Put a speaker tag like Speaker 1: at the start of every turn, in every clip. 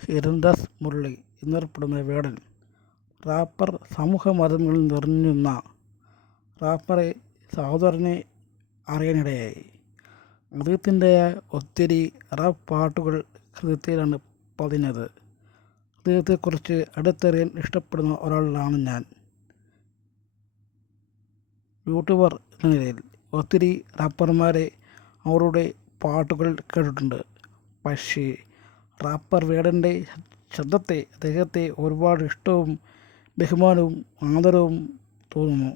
Speaker 1: ഹിരൺദാസ് മുരളി എന്നറിയപ്പെടുന്ന വേടൻ. റാപ്പർ സമൂഹ മാധ്യമങ്ങളിൽ നിറഞ്ഞുനിന്ന റാപ്പറെ സഹോദരനെ അറിയാനിടയായി. അദ്ദേഹത്തിന്റെ ഒത്തിരി റാപ്പ് പാട്ടുകൾ ഹൃദയത്തിലാണ് പതിഞ്ഞത്. അദ്ദേഹത്തെക്കുറിച്ച് അടുത്തറിയാൻ ഇഷ്ടപ്പെടുന്ന ഒരാളാണ് ഞാൻ. യൂട്യൂബർ എന്ന നിലയിൽ ഒത്തിരി റാപ്പർമാരെ അവരുടെ പാട്ടുകൾ കേട്ടിട്ടുണ്ട്. പക്ഷേ റാപ്പർ വേടന്റെ ശബ്ദത്തെ അദ്ദേഹത്തെ ഒരുപാട് ഇഷ്ടവും ബഹുമാനവും ആദരവും തോന്നുന്നു.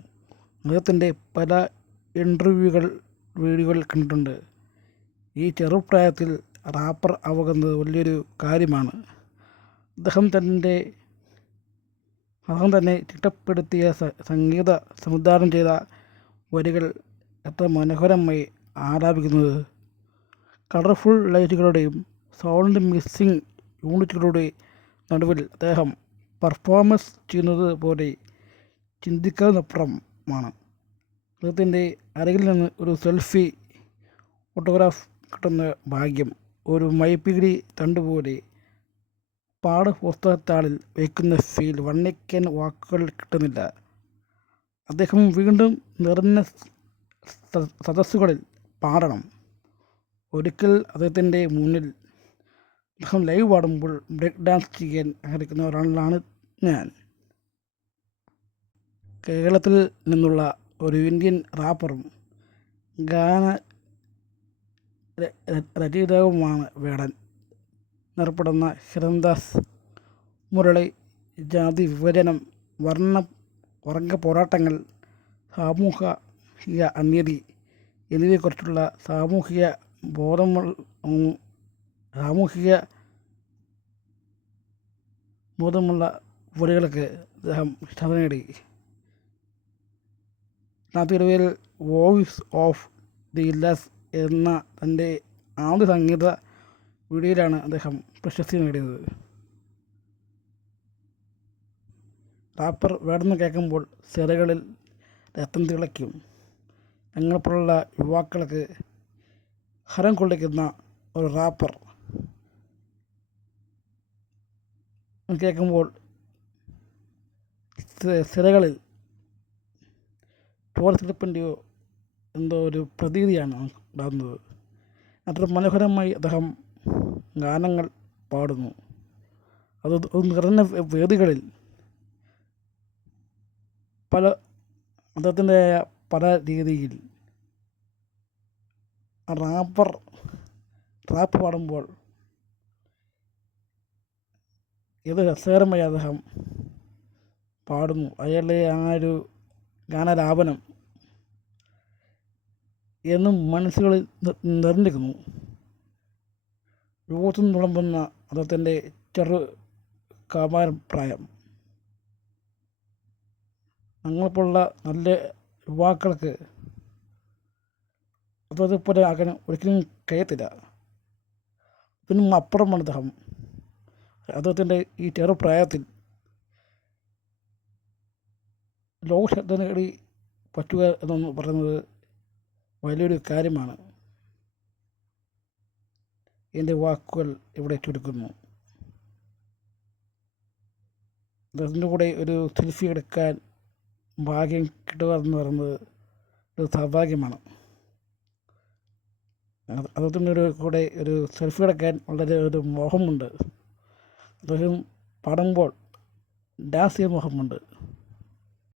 Speaker 1: അദ്ദേഹത്തിന്റെ പല ഇന്റർവ്യൂകൾ വീഡിയോകൾ കണ്ടിട്ടുണ്ട്. ഈ ചെറുപ്രായത്തിൽ റാപ്പർ ആവുന്നത് വലിയൊരു കാര്യമാണ്. അദ്ദേഹം തന്റെ അദ്ദേഹം തന്നെ ചിട്ടപ്പെടുത്തിയ സംഗീത സംവിധാനം ചെയ്ത വരികൾ എത്ര മനോഹരമായി ആലാപിക്കുന്നത്. കളർഫുൾ ലൈറ്റുകളുടെയും സൗണ്ട് മിക്സിംഗ് യൂണിറ്റുകളുടെ നടുവിൽ അദ്ദേഹം പെർഫോമൻസ് ചെയ്യുന്നത് പോലെ ചിന്തിക്കാവുന്നപ്പുറമാണ് അദ്ദേഹത്തിന്റെ അരകിൽ നിന്ന് ഒരു സെൽഫി ഫോട്ടോഗ്രാഫ് കിട്ടുന്ന ഭാഗ്യം ഒരു മൈപ്പിടി തണ്ടുപോലെ പാഠപുസ്തകത്താളിൽ വയ്ക്കുന്ന ഫീൽ വർണിക്കാൻ വാക്കുകൾ കിട്ടുന്നില്ല. അദ്ദേഹം വീണ്ടും നിറഞ്ഞ സദസ്സുകളിൽ പാടണം. ഒരിക്കൽ അദ്ദേഹത്തിന്റെ മുന്നിൽ അദ്ദേഹം ലൈവ് പാടുമ്പോൾ ബ്രേക്ക് ഡാൻസ് ചെയ്യാൻ ആഗ്രഹിക്കുന്ന ഒരാളാണ് ഞാൻ. കേരളത്തിൽ നിന്നുള്ള ഒരു ഇന്ത്യൻ റാപ്പറും ഗാന രചയിതാവുമാണ് വേടൻ. എന്നറിയപ്പെടുന്ന ഹിരൺദാസ്. മുരളി ജാതി വിഭജനം വർണ വർഗ പോരാട്ടങ്ങൾ സാമൂഹിക അനീതി എന്നിവയെക്കുറിച്ചുള്ള സാമൂഹിക ബോധമുള്ള സാമൂഹിക ബോധമുള്ള വരികൾക്ക് അദ്ദേഹം ശ്രദ്ധ നേടി. രണ്ടായിരത്തി ഇരുപതിൽ വോയിസ് ഓഫ് ദി ലെസ് എന്ന തന്റെ ആദ്യ സംഗീത വീഡിയോയിലാണ് അദ്ദേഹം പ്രശസ്തി നേടിയത്. റാപ്പർ വേണമെന്ന് കേൾക്കുമ്പോൾ സിറകളിൽ രക്തം തിളയ്ക്കും. ഞങ്ങളെപ്പോലുള്ള യുവാക്കൾക്ക് ഹരം കൊള്ളിക്കുന്ന ഒരു റാപ്പർ കേൾക്കുമ്പോൾ സിരകളിൽ ചോരത്തിളപ്പിന്റെയോ എന്തോ ഒരു പ്രതീതിയാണ് ഉണ്ടാകുന്നത്. അത്ര മനോഹരമായി അദ്ദേഹം ഗാനങ്ങൾ പാടുന്നു. അത് നിറഞ്ഞ വേദികളിൽ പല അദ്ദേഹത്തിന്റെ പല രീതിയിൽ റാപ്പർ റാപ്പ് പാടുമ്പോൾ ഏത് രസകരമായി അദ്ദേഹം പാടുന്നു. അയാളുടെ ആ ഒരു ഗാനലാപനം എന്നും മനസ്സുകളിൽ നിറഞ്ഞിരിക്കുന്നു. യുവത്വം തുളമ്പുന്ന അദ്ദേഹത്തിന്റെ ചെറു കാമാരപ്രായം ഞങ്ങളെപ്പോലുള്ള നല്ല യുവാക്കൾക്ക് അതേപോലെ ആകാൻ ഒരിക്കലും കഴിയത്തില്ല. പിന്നെ അപ്പുറമാണ് അദ്ദേഹം. അദ്ദേഹത്തിന്റെ ഈ ചെറുപ്രായത്തിൽ ലോകശബ്ദ നേടി പറ്റുക എന്നൊന്ന് പറയുന്നത് വലിയൊരു കാര്യമാണ്. എന്റെ വാക്കുകൾ ഇവിടെ ചുരുക്കുന്നു. അദ്ദേഹത്തിന്റെ കൂടെ ഒരു സെൽഫി എടുക്കാൻ ഭാഗ്യം കിട്ടുക എന്ന് പറയുന്നത് ഒരു സൗഭാഗ്യമാണ്. അദ്ദേഹത്തിന്റെ കൂടെ ഒരു സെൽഫി എടുക്കാൻ വളരെ ഒരു മോഹമുണ്ട്. അദ്ദേഹം പാടുമ്പോൾ ചെയ്യാൻ മോഹമുണ്ട്